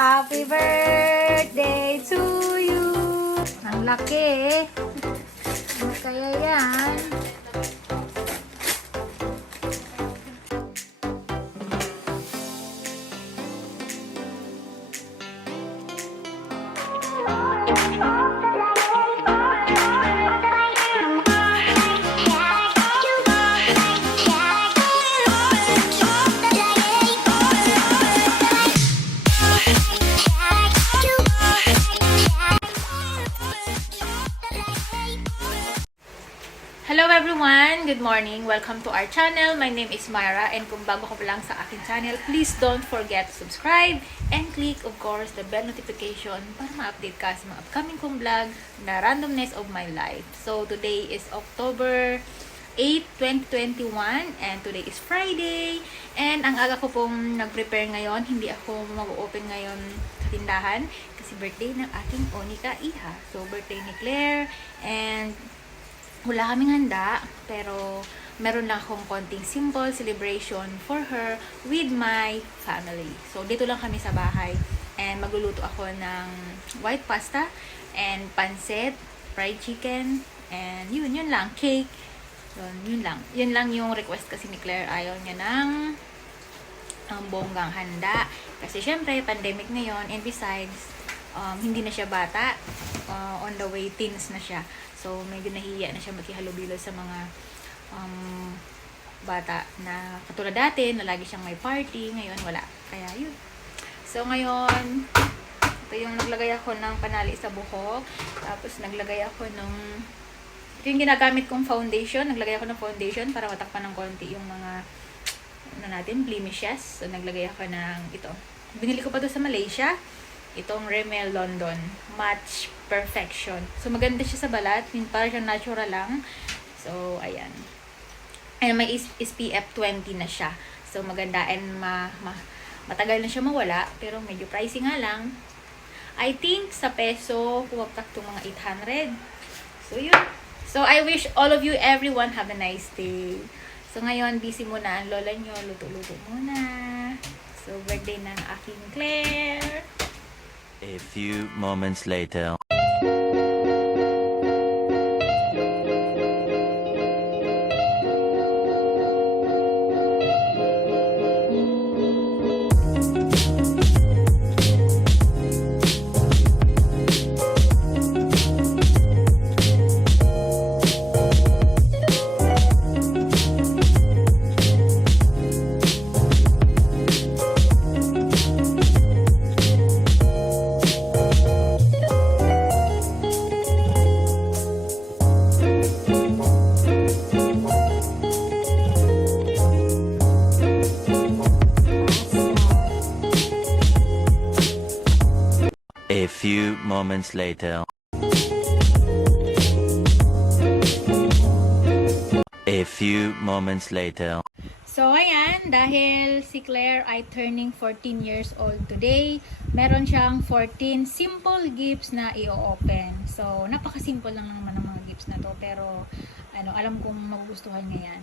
Happy birthday to you! Ang laki. Ano kaya yan? Hello everyone! Good morning! Welcome to our channel. My name is Myra, and kung bago ka pa lang sa aking channel, please don't forget to subscribe and click, of course, the bell notification para ma-update ka sa mga upcoming kong vlog na randomness of my life. So, today is October 8, 2021, and today is Friday. And ang aga ko pong nag-prepare ngayon, hindi ako mag-open ngayon sa tindahan kasi birthday ng aking Onika Iha. So, birthday ni Claire, and wala kaming handa, pero meron lang akong konting simple celebration for her with my family. So, dito lang kami sa bahay. And magluluto ako ng white pasta and pancit, fried chicken, and yun lang, cake. Yun lang. Yun lang yung request kasi ni Claire. Ayaw niya ng bonggang handa. Kasi syempre, pandemic ngayon. And besides, hindi na siya bata. On the way, teens na siya. So, medyo nahihiya na siya magkihalubilo sa mga bata na katulad dati, na lagi siyang may party. Ngayon, wala. Kaya, yun. So, ngayon, ito yung naglagay ako ng panali sa buhok. Tapos, naglagay ako ng ito yung ginagamit kong foundation. Naglagay ako ng foundation para matakpan ng konti yung mga blemishes. So, naglagay ako ng ito. Binili ko pa to sa Malaysia. Itong Rimmel London Match Perfection. So, maganda siya sa balat. Para siyang natural lang. So, ayan. And may SPF 20 na siya. So, maganda. And matagal na siya mawala. Pero medyo pricey nga lang. I think sa peso, kumaptak itong mga 800. So, yun. So, I wish all of you, everyone, have a nice day. So, ngayon, busy muna ang lola nyo. Luto-luto muna. So, birthday ng aking Claire. A few moments later. A few moments later. A few moments later. So, ayan, dahil si Claire ay turning 14 years old today, meron siyang 14 simple gifts na i-open. So, napaka-simple lang naman ng mga gifts na to, pero alam kong magugustuhan niya yan.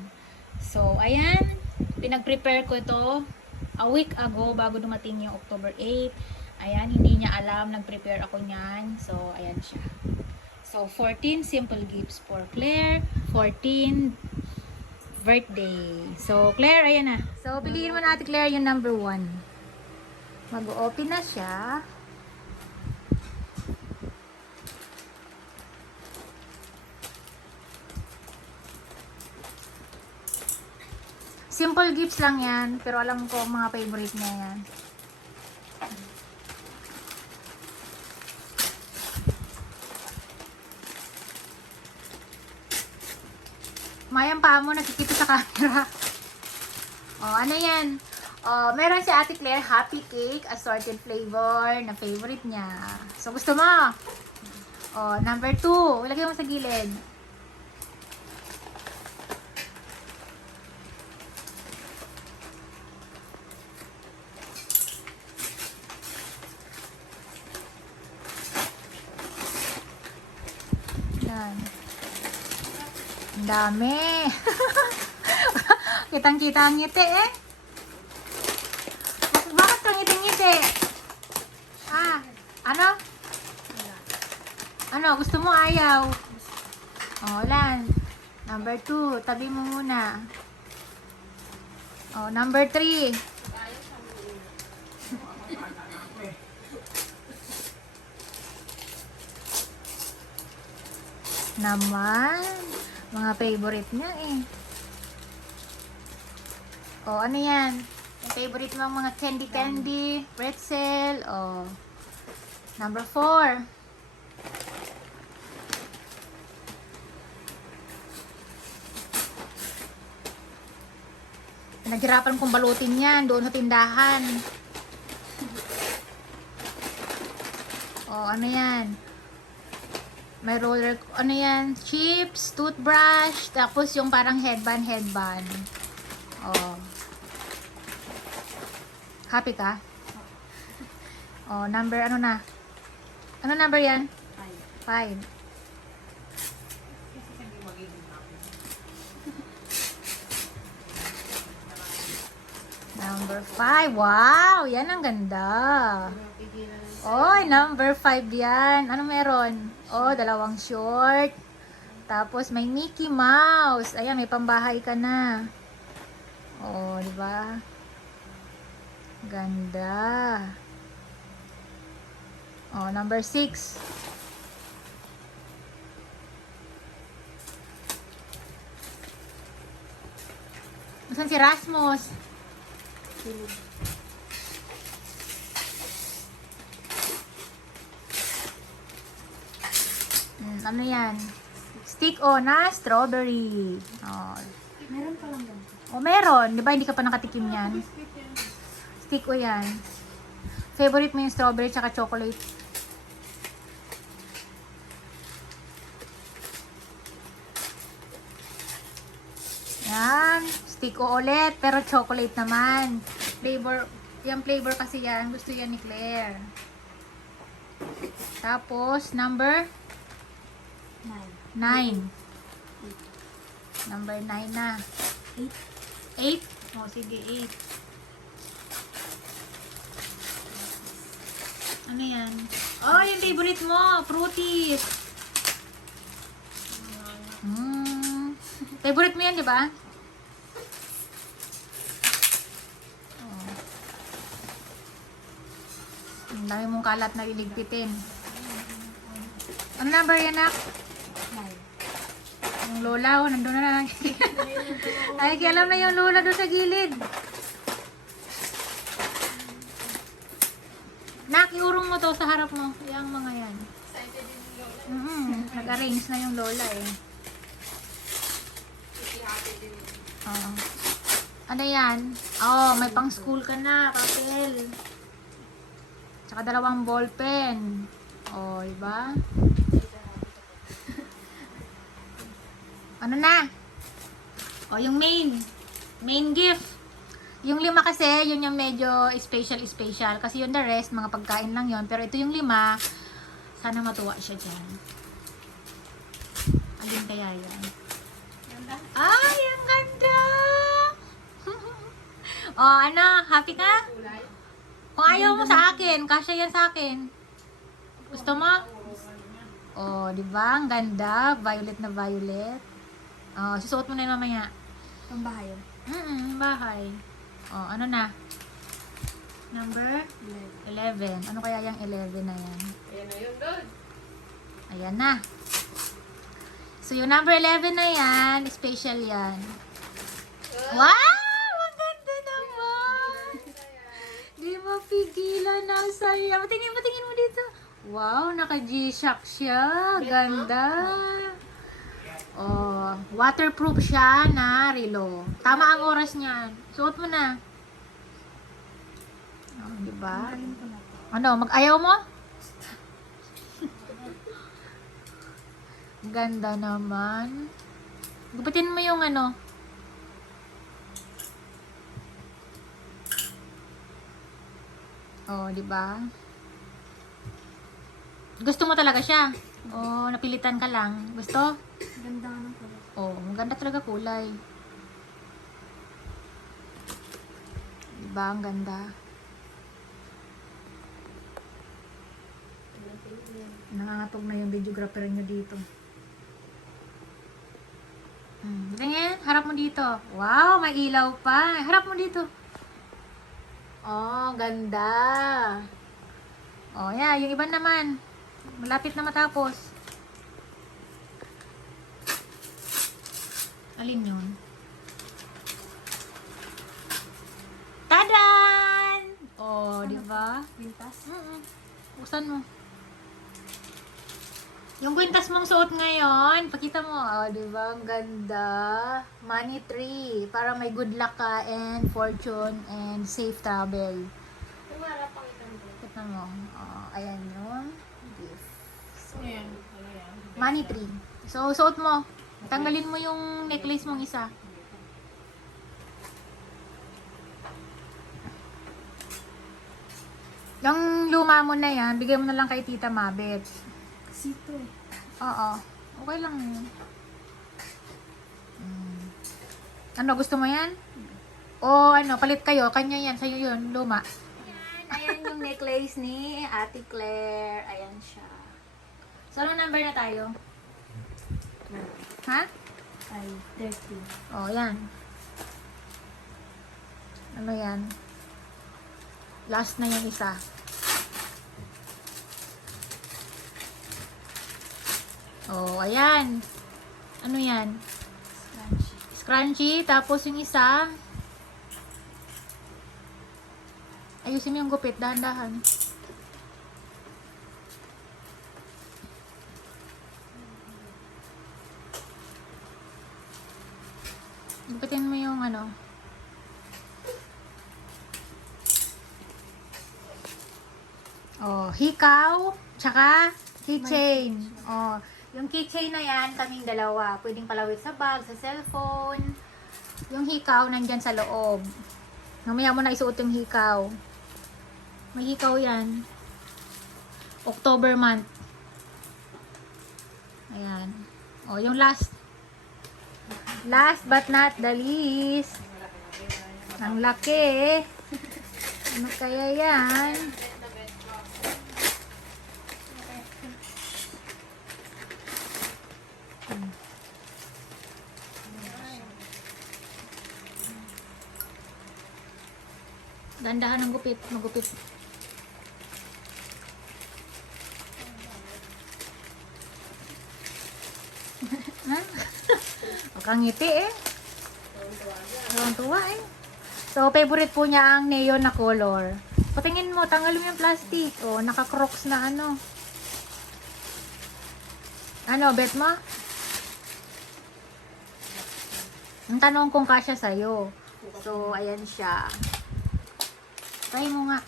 So, ayan, pinag-prepare ko ito a week ago bago dumating yung October 8. Ayan, hindi niya alam, nag-prepare ako niyan. So, ayan siya. So, 14 simple gifts for Claire, 14 birthday. So, Claire, ayan na. So, piliin mo natin, Claire, yung number 1. Mag-open na siya. Simple gifts lang yan, pero alam ko mga favorite niya yan. Mayang pa mo, nakikita sa camera. Ano yan? Meron si Ate Claire Happy Cake, assorted flavor na favorite niya. So, gusto mo? Number 2. Ilagay mo sa gilid. Yan. Ang dami. Kitang-kita ang ngiti eh. Bakit kang ngiti-ngiti? Ah, ano? Ano, gusto mo ayaw? Oh, lan. Number 2, tabi mo muna. Oh, number 3. Naman, mga favorite niya eh. Oh, ano yan? Yung favorite mo mga candy, pretzel. Oh, number 4. Naghirapan kong balutin yan doon sa tindahan. Oh, ano yan? May roller, ano yan? Chips, toothbrush, tapos yung parang headband. Oh. Happy ka? Oh, number, ano na? Ano number yan? 5. Number 5. Wow! Yan ang ganda. Oy, number 5 yan. Ano meron? Oh, dalawang short. Tapos may Mickey Mouse. Ayan, may pambahay ka na. Oh, di ba? Ganda. Oh, number 6. Saan si Rasmus? Ano yan? Stick o na strawberry. Oh. Meron pa lang ganito. Oh, meron. Di ba hindi ka pa nakatikim yan? Stick o yan. Favorite mo yung strawberry tsaka chocolate? Yan. Stick o ulit, pero chocolate naman. Flavor, yung flavor kasi yan. Gusto yan ni Claire. Tapos, number 9. Number 9 na. 8? O, sige, 8. Ano yan? Oh, yung favorite mo. Fruities. Favorite mo yan, di ba? Oh. Ang dami mong kalat na liligpitin. Ano number yan, nak? Yung lola, oh, nandun na. Ay, alam na yung lola doon sa gilid. Nak, iurong mo to sa harap mo. Yung mga yan. Nag-arrange na yung lola eh. Oh. Ano yan? Oh, may pang school ka na, papel. Tsaka 2 ballpen. Oh, diba? Ano na? O, yung main gift. Yung 5 kasi, yun yung medyo special. Kasi yung the rest, mga pagkain lang yon. Pero ito yung 5, sana matuwa siya dyan. Alin kaya yan? Ay, ang ganda! O, ano? Happy ka? Kung ayaw mo sa akin, kasya yan sa akin. Gusto mo? O, diba? Ang ganda. Violet na violet. Oh, susuot mo na yun mamaya. Pambahay yun? Bahay. Oh, ano na? Number? 11. Ano kaya yung 11 na yan? Ayan na yun, Lord. Ayan na. So, yung number 11 na yan, special yan. Wow! Ang ganda naman! Di mapigilan na saya. Patingin mo dito. Wow, naka-G-Shock siya. Ganda. Oh, waterproof siya na relo. Tama ang oras niyan. Suot mo na. Oh, di ba? Ano, mag-ayaw mo? Ganda naman. Gupitin mo yung ano. Oh, di ba? Gusto mo talaga siya? Oh, napilitan ka lang. Gusto? Ganda ng kulay. Oh, maganda talaga kulay. Diba? Ang ganda. Nangangatog na yung videographer nyo dito. Ganyan, harap mo dito. Wow, may ilaw pa. Harap mo dito. Oh, ganda. Oh, yeah, yung iba naman. Malapit na matapos. Alin yun? Tadan! Oh, di ba? Pintas? Buksan mo. Yung kwintas mong suot ngayon, pakita mo. Oh, di ba? Ang ganda. Money tree. Para may good luck ka and fortune and safe travel. Kumara pang itong Kita mo. Oh, ayan yung gift. Ayan. Money tree. So, suot mo. Tanggalin mo yung necklace mong isa. Yung luma mo na yan, bigay mo na lang kay Tita Mabet. Sito. Oo. Okay lang yun. Ano, gusto mo yan? O ano, palit kayo. Kanya yan. Sa'yo yun. Luma. Ayan yung necklace ni Ate Claire. Ayan siya. So, anong number na tayo? Ha? Ay, 30. O, yan. Ano yan? Last na yung isa. Oh, ayan. Ano yan? Scrunchy. Tapos yung isa. Ayusin mo yung gupit. Dahan-dahan. Gupitin mo yung ano. Oh, hikaw. Tsaka keychain. Oh. Yung keychain na yan, kaming dalawa. Pwedeng palawit sa bag, sa cellphone. Yung hikaw, nandyan sa loob. Mamaya mo na isuot yung hikaw. May hikaw yan. October month. Ayan. O, yung last. Last but not the least. Ang laki. Ano kaya yan? Dandahan ng gupit, magupit. Ha? Makangiti eh. Tuwa eh. So, favorite po niya ang neon na color. Patingin mo, tanggalin mo yung plastic. Oh, naka-crocs na ano. Ano, bet mo? Ang tanong kung kasya sa'yo. So, ayan siya. Try mo nga.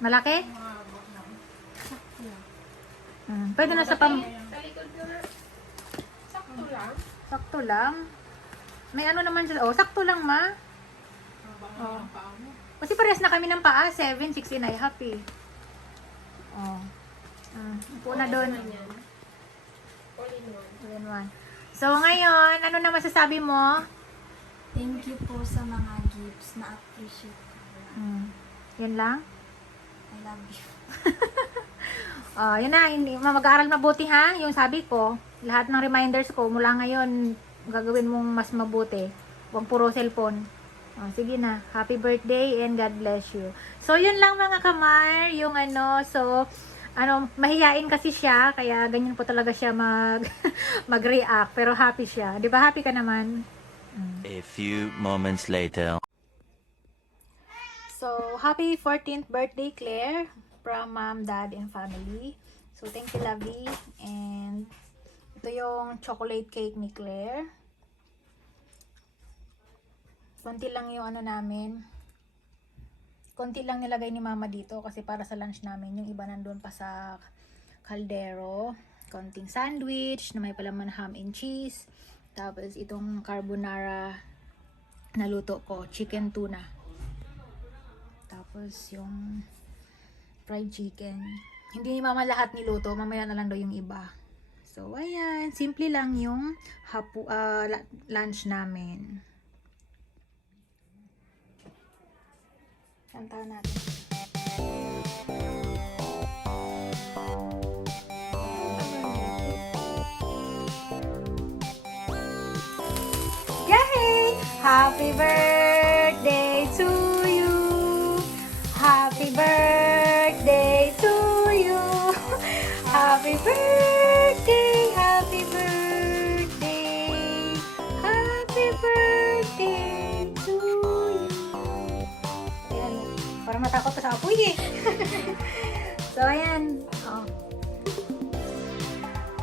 Malaki? Pwede na sa Sakto lang. sakto lang. May ano naman siya. Oh, sakto lang ma. Oh. Kasi parehas na kami ng paa. 7, 16 ay happy. Oh. Upo na doon. All in one. All in one. So, ngayon, ano na masasabi mo? Thank you po sa mga gifts. Na-appreciate ko. Yun lang? I love you. Yun na. Mag-aaral mabuti ha. Yung sabi ko, lahat ng reminders ko, mula ngayon, gagawin mong mas mabuti. Huwag puro cellphone. Sige na. Happy birthday and God bless you. So, yun lang mga kamar. Yung ano, so, mahihain kasi siya, kaya ganyan po talaga siya mag-react, pero happy siya. 'Di ba? Happy ka naman. A few moments later. So, happy 14th birthday, Claire, from mom, dad, and family. So, thank you, Lovey. And ito yung chocolate cake ni Claire. Konti lang yung ano namin. Konti lang nilagay ni mama dito kasi para sa lunch namin. Yung iba nandun pa sa kaldero. Konting sandwich na may palaman ham and cheese. Tapos itong carbonara na luto ko, chicken tuna. Tapos yung fried chicken. Hindi ni mama lahat niluto, mamaya na lang daw yung iba. So ayan, simple lang yung lunch namin. Kantahan natin. Yay! Happy birthday to you! Happy birthday to you! Happy birthday! Happy birthday! Happy birthday to you! Ayan, parang matakot pa sa apoy eh. So, ayan. Oh.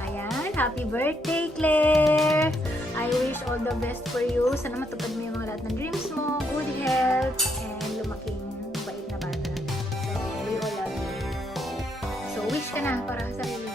Ayan, happy birthday, Claire! I wish all the best for you. Sana matupad mo yung mga lahat ng dreams mo, good health, and lumaking bait na bata. So, we all love you. So, wish ka na para sa sarili